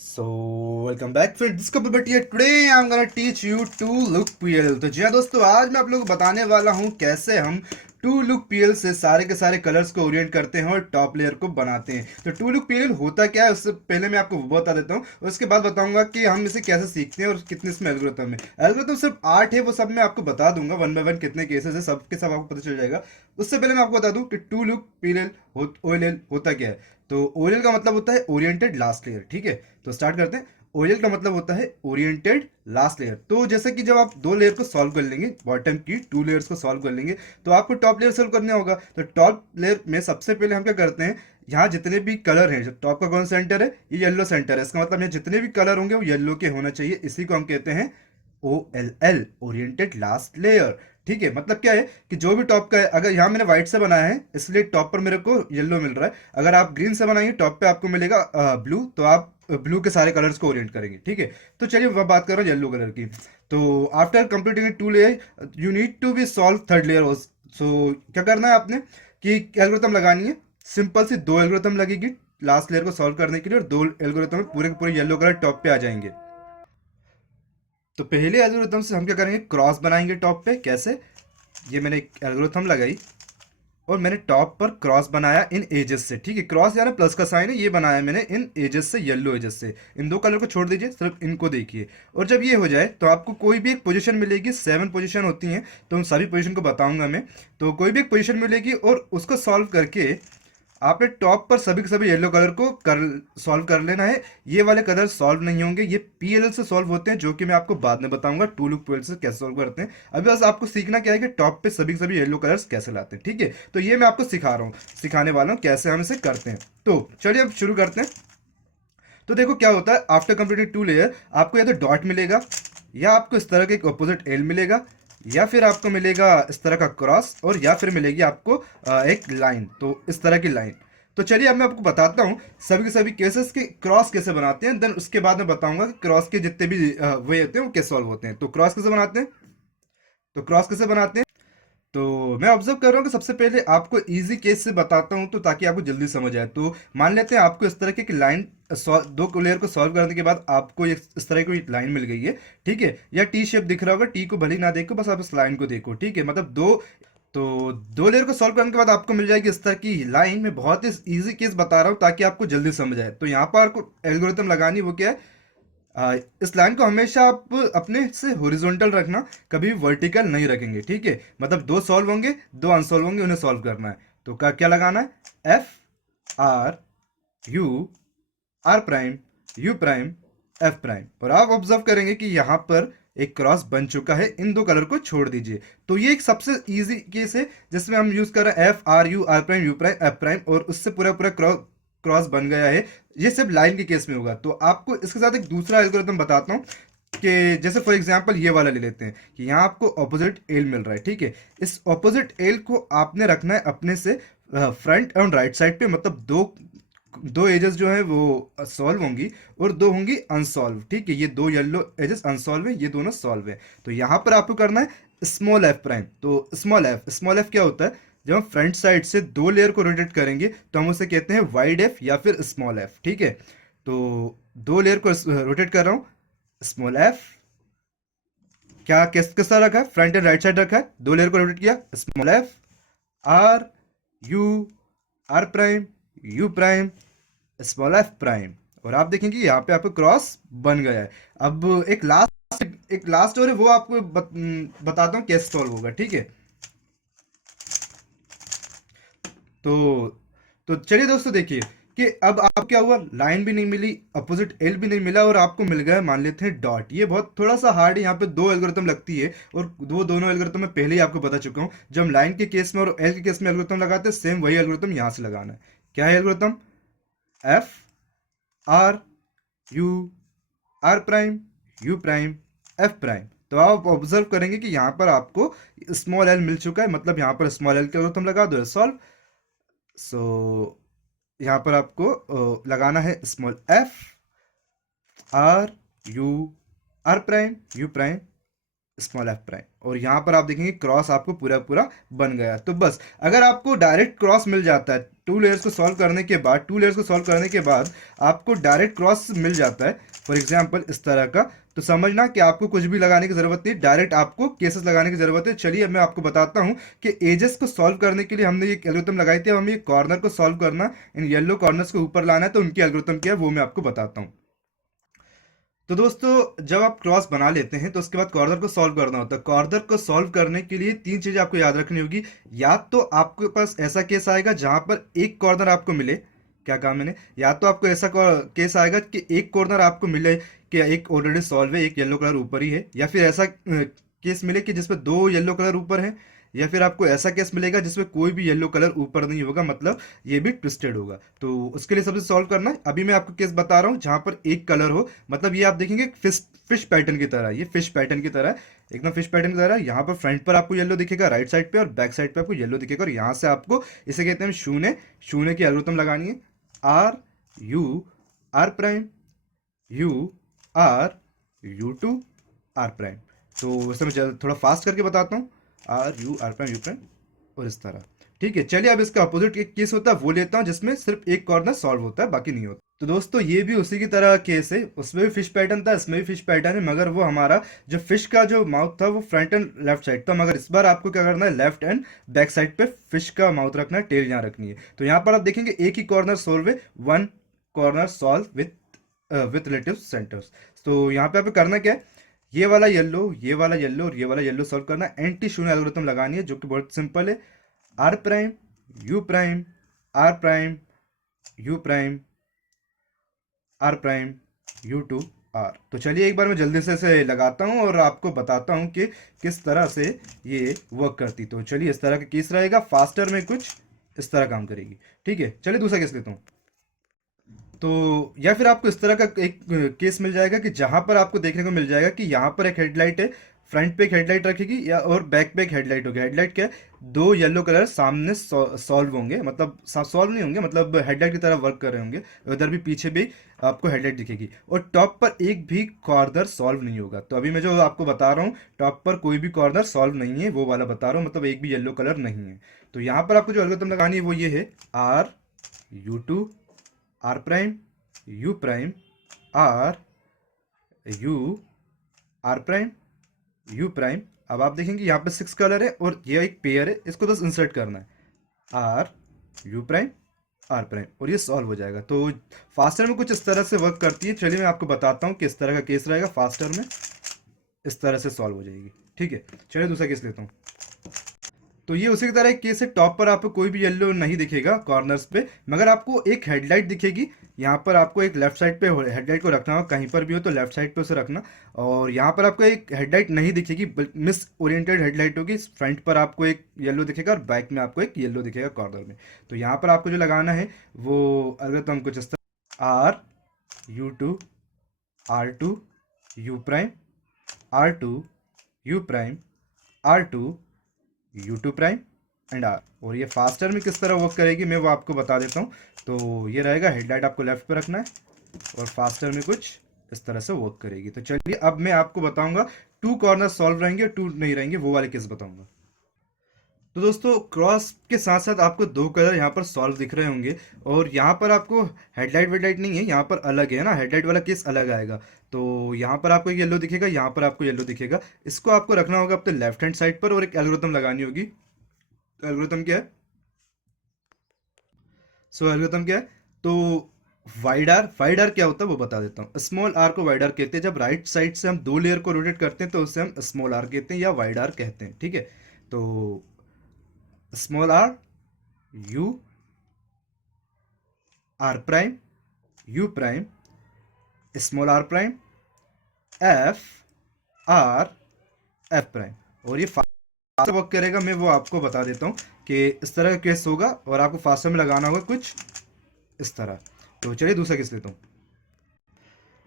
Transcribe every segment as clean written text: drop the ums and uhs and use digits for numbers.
So welcome back friends. This couple but here today I'm gonna teach you to look PL. तो जी हाँ दोस्तों, आज मैं आप लोगों को बताने वाला हूँ कैसे हम टू लुक पीएल से सारे के सारे कलर्स को ओरिएंट करते हैं और टॉप लेयर को बनाते हैं। तो टू लुक पीएल होता क्या है उससे पहले मैं आपको वो बता देता हूँ, उसके बाद बताऊंगा कि हम इसे कैसे सीखते हैं और कितने इसमें एल्गोरिथम है। एल्गोरिथम सिर्फ 8 है, वो सब मैं आपको बता दूंगा वन बाय वन कितने केसेस है, सब के सब आपको पता चल जाएगा। उससे पहले मैं आपको बता दूं कि टू लुक पीएल ओएलएल होता क्या है। तो ओएलएल का मतलब होता है ओरिएंटेड लास्ट लेयर। ठीक है, तो स्टार्ट करते हैं। ओरिएंट का मतलब होता है ओरिएंटेड लास्ट लेयर। तो जैसे कि जब आप दो लेयर को सॉल्व कर लेंगे, बॉटम की टू लेयर्स को सॉल्व कर लेंगे, तो आपको टॉप लेयर सॉल्व करना होगा। तो टॉप लेयर में सबसे पहले हम क्या करते हैं, यहाँ जितने भी कलर हैं, जो टॉप का कौन सेंटर है, ये येलो सेंटर है, इसका मतलब यहाँ जितने भी कलर होंगे वो येलो के होना चाहिए। इसी को हम कहते हैं OLL, ओरिएंटेड लास्ट लेयर। ठीक है, मतलब क्या है कि जो भी टॉप का है, अगर यहाँ मैंने व्हाइट से बनाया है इसलिए टॉप पर मेरे को येलो मिल रहा है। अगर आप ग्रीन से बनाएंगे टॉप पे आपको मिलेगा ब्लू, तो आप ब्लू के सारे कलर्स को ओरिएंट करेंगे। ठीक है, तो चलिए मैं बात कर रहा हूँ येलो कलर की। तो after completing two layer you need to be solve third layer. So क्या करना है आपने कि एल्गोरिथम लगानी है। सिंपल सी दो एल्गोरिथम लगेगी लास्ट लेयर को सॉल्व करने के लिए, और दो एल्गोरिथम में पूरे के पूरे येलो कलर टॉप पे आ जाएंगे। तो पहले एल्गोरिथम से हम क्या करेंगे, क्रॉस बनाएंगे टॉप पे। कैसे, ये मैंने एक एल्गोरिथम लगाई और मैंने टॉप पर क्रॉस बनाया इन एजेस से। ठीक है, क्रॉस यानी प्लस का साइन है, ये बनाया मैंने इन एजेस से, येलो एजेस से। इन दो कलर को छोड़ दीजिए, सिर्फ इनको देखिए। और जब ये हो जाए तो आपको कोई भी एक पोजीशन मिलेगी, 7 पोजीशन होती हैं, तो उन सभी पोजीशन को बताऊंगा मैं। तो कोई भी एक पोजीशन मिलेगी और उसको सॉल्व करके आपने टॉप पर सभी के सभी येलो कलर को कर सॉल्व कर लेना है। ये वाले कलर सॉल्व नहीं होंगे, ये पीएलएल से सॉल्व होते हैं, जो कि मैं आपको बाद में बताऊंगा टू लुक पीएल से कैसे सॉल्व करते हैं। अभी बस आपको सीखना क्या है कि टॉप पे सभी के सभी येलो कलर्स कैसे लाते हैं। ठीक है, तो ये मैं आपको सिखा रहा हूँ, सिखाने वाला हूँ कैसे हम इसे करते हैं। तो चलिए अब शुरू करते हैं। तो देखो क्या होता है, आफ्टर कंप्लीटिंग टू लेयर आपको या तो डॉट मिलेगा, या आपको इस तरह का एक अपोजिट एल मिलेगा, या फिर आपको मिलेगा इस तरह का क्रॉस, और या फिर मिलेगी आपको एक लाइन, तो इस तरह की लाइन। तो चलिए अब मैं आपको बताता हूँ सभी के सभी केसेस के क्रॉस कैसे बनाते हैं, देन उसके बाद मैं बताऊंगा कि क्रॉस के जितने भी वे होते हैं वो कैसे सॉल्व होते हैं। तो क्रॉस कैसे बनाते हैं, तो क्रॉस कैसे बनाते हैं, तो मैं ऑब्जर्व कर रहा हूँ कि सबसे पहले आपको इजी केस से बताता हूँ, तो ताकि आपको जल्दी समझ आए। तो मान लेते हैं आपको इस तरह की लाइन, दो लेयर को सॉल्व करने के बाद आपको इस तरह की लाइन मिल गई है। ठीक है, या टी शेप दिख रहा होगा, टी को भले ही ना देखो, बस आप इस लाइन को देखो। ठीक है, मतलब दो लेयर को सॉल्व करने के बाद आपको मिल जाएगी इस तरह की लाइन। मैं बहुत ही इजी केस बता रहा हूँ ताकि आपको जल्दी समझ आए। तो यहाँ पर आपको एल्गोरिथम लगानी, वो क्या है, इस लाइन को हमेशा आप अपने से हॉरिजॉन्टल रखना, कभी वर्टिकल नहीं रखेंगे। ठीक है, मतलब दो सॉल्व होंगे, दो अनसॉल्व होंगे, उन्हें सॉल्व करना है। तो क्या क्या लगाना है, F R U R prime U prime F prime. और आप ऑब्जर्व करेंगे कि यहाँ पर एक क्रॉस बन चुका है, इन दो कलर को छोड़ दीजिए। तो ये एक सबसे इजी केस है जिसमें हम यूज कर रहे हैं F R U R prime U prime F prime, और उससे पूरा पूरा क्रॉस बन गया है। ये सिर्फ लाइन के केस में होगा। तो आपको इसके साथ एक दूसरा एल्गोरिथम बताता हूँ कि जैसे फॉर एग्जांपल ये वाला ले लेते हैं कि यहाँ आपको ऑपोजिट एल मिल रहा है। ठीक है, इस ऑपोजिट एल को आपने रखना है अपने से फ्रंट एंड राइट साइड पे, मतलब दो दो एजेस जो है वो सॉल्व होंगी और दो होंगी अनसॉल्व। ठीक है, ये दो येलो एजेस अनसॉल्व है, ये दोनों सॉल्व है। तो यहाँ पर आपको करना है स्मॉल एफ प्राइम। तो स्मॉल एफ क्या होता है, जब हम फ्रंट साइड से दो लेयर को रोटेट करेंगे तो हम उसे कहते हैं वाइड एफ या फिर स्मॉल एफ। ठीक है, तो दो लेयर को रोटेट कर रहा हूँ, स्मॉल एफ, क्या किस तरह रखा है, फ्रंट एंड राइट साइड रखा है, दो लेयर को रोटेट किया, small F R U R prime U prime small F prime. और आप देखेंगे यहाँ पे आपको क्रॉस बन गया है। अब एक लास्ट और है, वो आपको बताता हूँ कैसे सॉल्व होगा। ठीक है, तो तो चलिए दोस्तों देखिए कि अब आप क्या हुआ, लाइन भी नहीं मिली, अपोजिट एल भी नहीं मिला, और आपको मिल गया मान लेते हैं डॉट। ये बहुत थोड़ा सा हार्ड है, यहाँ पे दो एल्गोरिथम लगती है, और वो दोनों एल्गोरिथम मैं पहले ही आपको बता चुका हूँ। जब हम लाइन के केस में और एल के केस में एल्गोरिथम लगाते हैं, सेम वही एल्गोरिथम यहाँ से लगाना है। क्या है algorithm, F R U R prime U prime F prime. तो आप ऑब्जर्व करेंगे कि यहाँ पर आपको स्मॉल एल मिल चुका है, मतलब यहाँ पर स्मॉल एल के एल्गोरिथम लगा दो, सॉल्व। सो यहाँ पर आपको लगाना है small F R U R prime U prime small F prime, और यहाँ पर आप देखेंगे क्रॉस आपको पूरा पूरा बन गया। तो बस अगर आपको डायरेक्ट क्रॉस मिल जाता है टू लेयर्स को सॉल्व करने के बाद, आपको डायरेक्ट क्रॉस मिल जाता है फॉर एग्जाम्पल इस तरह का, तो समझना कि आपको कुछ भी लगाने की जरूरत नहीं, डायरेक्ट आपको केसेस लगाने की जरूरत है। चलिए अब मैं आपको बताता हूँ कि एजेस को सॉल्व करने के लिए हमने ये एल्गोरिथम लगाई थी। अब हमें कॉर्नर को सॉल्व करना, इन येलो कॉर्नर्स को ऊपर लाना है, तो उनकी एल्गोरिथम क्या है वो मैं आपको बताता हूँ। तो दोस्तों जब आप क्रॉस बना लेते हैं तो उसके बाद कॉर्नर को सॉल्व करना होता है। कॉर्नर को सॉल्व करने के लिए तीन चीजें आपको याद रखनी होगी। या तो आपके पास ऐसा केस आएगा जहां पर एक कॉर्नर आपको मिले, क्या कहा मैंने, या तो आपको ऐसा केस आएगा कि एक कॉर्नर आपको मिले कि एक ऑलरेडी सॉल्व है, एक येलो कलर ऊपर ही है, या फिर ऐसा केस मिले कि जिसमें दो येलो कलर ऊपर है, या फिर आपको ऐसा केस मिलेगा जिसमें कोई भी येलो कलर ऊपर नहीं होगा, मतलब ये भी ट्विस्टेड होगा। तो उसके लिए सबसे सॉल्व करना है, अभी मैं आपको केस बता रहा हूँ जहां पर एक कलर हो, मतलब ये आप देखेंगे फिश फिश पैटर्न की तरह, ये फिश पैटर्न की तरह एकदम फिश पैटर्न की तरह। यहाँ पर फ्रंट पर आपको येलो दिखेगा राइट साइड पे, और बैक साइड पे आपको येलो दिखेगा, और यहाँ से आपको इसे कहते हैं शून्य, शून्य की एल्गोरिथम लगानी है। R U R prime U R U two R prime. तो वैसे मैं थोड़ा फास्ट करके बताता हूँ, आर प्राइम यू प्राइम, और इस तरह। ठीक है, चलिए अब इसका अपोजिट एक केस होता है वो लेता हूँ जिसमें सिर्फ एक कॉर्नर सॉल्व होता है, बाकी नहीं होता। तो दोस्तों ये भी उसी की तरह केस है, उसमें भी फिश पैटर्न था, इसमें भी फिश पैटर्न है, मगर वो हमारा जो फिश का जो माउथ था वो फ्रंट एंड लेफ्ट साइड था, मगर इस बार आपको क्या करना है, लेफ्ट एंड बैक साइड पे फिश का माउथ रखना है, टेल यहाँ रखनी है। तो यहाँ पर आप देखेंगे एक ही कॉर्नर सॉल्व है, one corner solve with relative centres. तो यहाँ पे आपको करना क्या है, ये वाला येलो, ये वाला येलो और ये वाला येलो सॉल्व करना है, एंटी शून्य एल्गोरिथम लगानी है जो कि बहुत सिंपल है। R prime U prime R prime U prime R prime U two R. तो चलिए एक बार मैं जल्दी से इसे लगाता हूँ और आपको बताता हूँ कि किस तरह से ये वर्क करती। तो चलिए इस तरह का केस रहेगा, फास्टर में कुछ इस तरह काम करेगी। ठीक है, चलिए दूसरा केस लेता हूँ। तो या फिर आपको इस तरह का एक केस मिल जाएगा कि जहां पर आपको देखने को मिल जाएगा कि यहाँ पर एक हेडलाइट है, फ्रंट पे एक हेडलाइट रखेगी या और बैक पे एक हेडलाइट होगी। हेडलाइट क्या है, दो येलो कलर सामने सॉल्व होंगे, मतलब सॉल्व नहीं होंगे, मतलब हेडलाइट की तरह वर्क कर रहे होंगे, उधर भी पीछे भी आपको हेडलाइट दिखेगी, और टॉप पर एक भी कॉर्नर सॉल्व नहीं होगा। तो अभी मैं जो आपको बता रहा हूँ टॉप पर कोई भी कॉर्नर सॉल्व नहीं है, वो वाला बता रहा हूँ, मतलब एक भी येलो कलर नहीं है। तो यहाँ पर आपको जो एल्गोरिथम लगानी है वो ये है, R U two R prime U prime R U R prime U prime. अब आप देखेंगे यहाँ पे 6 कलर है और ये एक पेयर है, इसको बस इंसर्ट करना है, R U prime R prime, और ये सॉल्व हो जाएगा। तो फास्टर में कुछ इस तरह से वर्क करती है। चलिए मैं आपको बताता हूँ किस तरह का केस रहेगा, फास्टर में इस तरह से सॉल्व हो जाएगी। ठीक है, चलिए दूसरा केस लेता हूँ। तो ये उसी की तरह एक केस है, टॉप पर आपको कोई भी येलो नहीं दिखेगा कॉर्नर्स पे, मगर आपको एक हेडलाइट दिखेगी। यहाँ पर आपको एक लेफ्ट साइड पे हेडलाइट को रखना होगा, कहीं पर भी हो तो लेफ्ट साइड पे उसे रखना। और यहाँ पर आपको एक हेडलाइट नहीं दिखेगी, मिस ओरिएंटेड हेडलाइट होगी, फ्रंट पर आपको एक येलो दिखेगा और बैक में आपको एक येलो दिखेगा कॉर्नर में। तो यहाँ पर आपको जो लगाना है वो एल्गोरिथम कुछ इस तरह, R U two U prime R two U prime R two U two prime and R. और ये फास्टर में किस तरह वर्क करेगी मैं वो आपको बता देता हूँ। तो ये रहेगा, हेडलाइट आपको लेफ्ट पे रखना है और फास्टर में कुछ इस तरह से वर्क करेगी। तो चलिए अब मैं आपको बताऊंगा टू कॉर्नर सॉल्व रहेंगे टू नहीं रहेंगे, वो वाले केस बताऊंगा। तो दोस्तों क्रॉस के साथ साथ आपको दो कलर यहाँ पर सॉल्व दिख रहे होंगे, और यहाँ पर आपको हेडलाइट वेडलाइट नहीं है, यहाँ पर अलग है ना, हेडलाइट वाला केस अलग आएगा। तो यहाँ पर आपको येलो दिखेगा, यहाँ पर आपको येलो दिखेगा, इसको आपको रखना होगा अपने लेफ्ट हैंड साइड पर और एक एल्गोरिथम लगानी होगी। तो एल्गोरिथम क्या है, एल्गोरिथम क्या है, तो वाइड आर क्या होता है वो बता देता हूँ। स्मॉल आर को वाइड आर कहते हैं, जब राइट साइड से हम दो लेयर को रोटेट करते हैं तो उसे हम स्मॉल आर कहते हैं या वाइड आर कहते हैं। ठीक है, तो small R U R prime U prime small R prime F R F prime. और ये फास्टर वर्क करेगा, मैं वो आपको बता देता हूँ कि इस तरह का केस होगा और आपको फास्टर में लगाना होगा कुछ इस तरह। तो चलिए दूसरा केस लेता हूँ।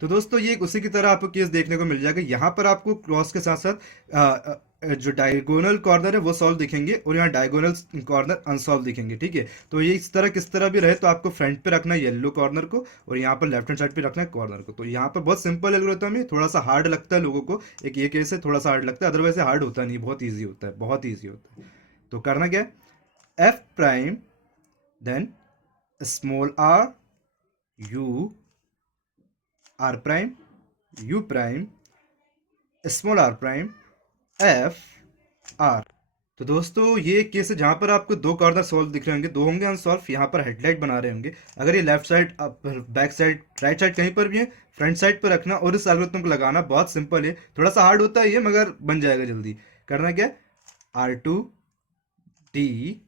तो दोस्तों ये उसी की तरह आपको केस देखने को मिल जाएगा। यहाँ पर आपको क्रॉस के साथ साथ जो डायगोनल कॉर्नर है वो सॉल्व दिखेंगे और यहाँ डायगोनल कॉर्नर अनसॉल्व दिखेंगे, ठीक है। तो ये इस तरह किस तरह भी रहे तो आपको फ्रंट पे रखना है येलो कॉर्नर को और यहाँ पर लेफ्ट हैंड साइड पे रखना है कॉर्नर को। तो यहाँ पर बहुत सिंपल एल्गोरिथम है, थोड़ा सा हार्ड लगता है लोगों को, एक ये केस है थोड़ा सा हार्ड लगता है, अदरवाइज हार्ड होता नहीं, बहुत ईजी होता है, बहुत ईजी होता है। तो करना क्या है, F prime then small R U R prime U prime small R prime F R. तो दोस्तों ये केस है जहां पर आपको दो कॉर्नर सॉल्व दिख रहे होंगे, दो होंगे अनसॉल्व, यहाँ पर हेडलाइट बना रहे होंगे। अगर ये left side, back side, right side कहीं पर भी है, फ्रंट साइड पर रखना और इस एल्गोरिथम को लगाना बहुत सिंपल है, थोड़ा सा हार्ड होता है ये मगर बन जाएगा जल्दी। करना क्या, R two D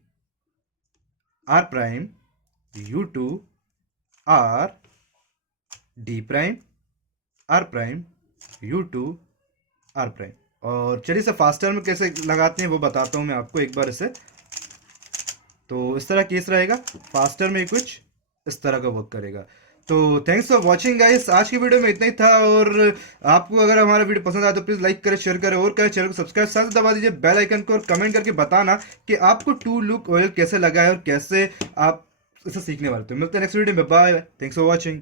R prime U two R D prime R prime U two R prime. और चलिए इसे फास्टर में कैसे लगाते हैं वो बताता हूँ मैं आपको एक बार इसे। तो इस तरह केस रहेगा, फास्टर में कुछ इस तरह का वर्क करेगा। तो थैंक्स फॉर वॉचिंग गाइस, आज की वीडियो में इतना ही था। और आपको अगर हमारा वीडियो पसंद आया तो प्लीज़ लाइक करें, शेयर करें और करें, चैनल को सब्सक्राइब साथ दबा दीजिए बेल आइकन को, और कमेंट करके बताना कि आपको टू लुक ऑयल कैसे लगा है और कैसे आप इसे सीखने वाले। तो मिलते हैं नेक्स्ट वीडियो में, बाय, थैंक्स फॉर वॉचिंग।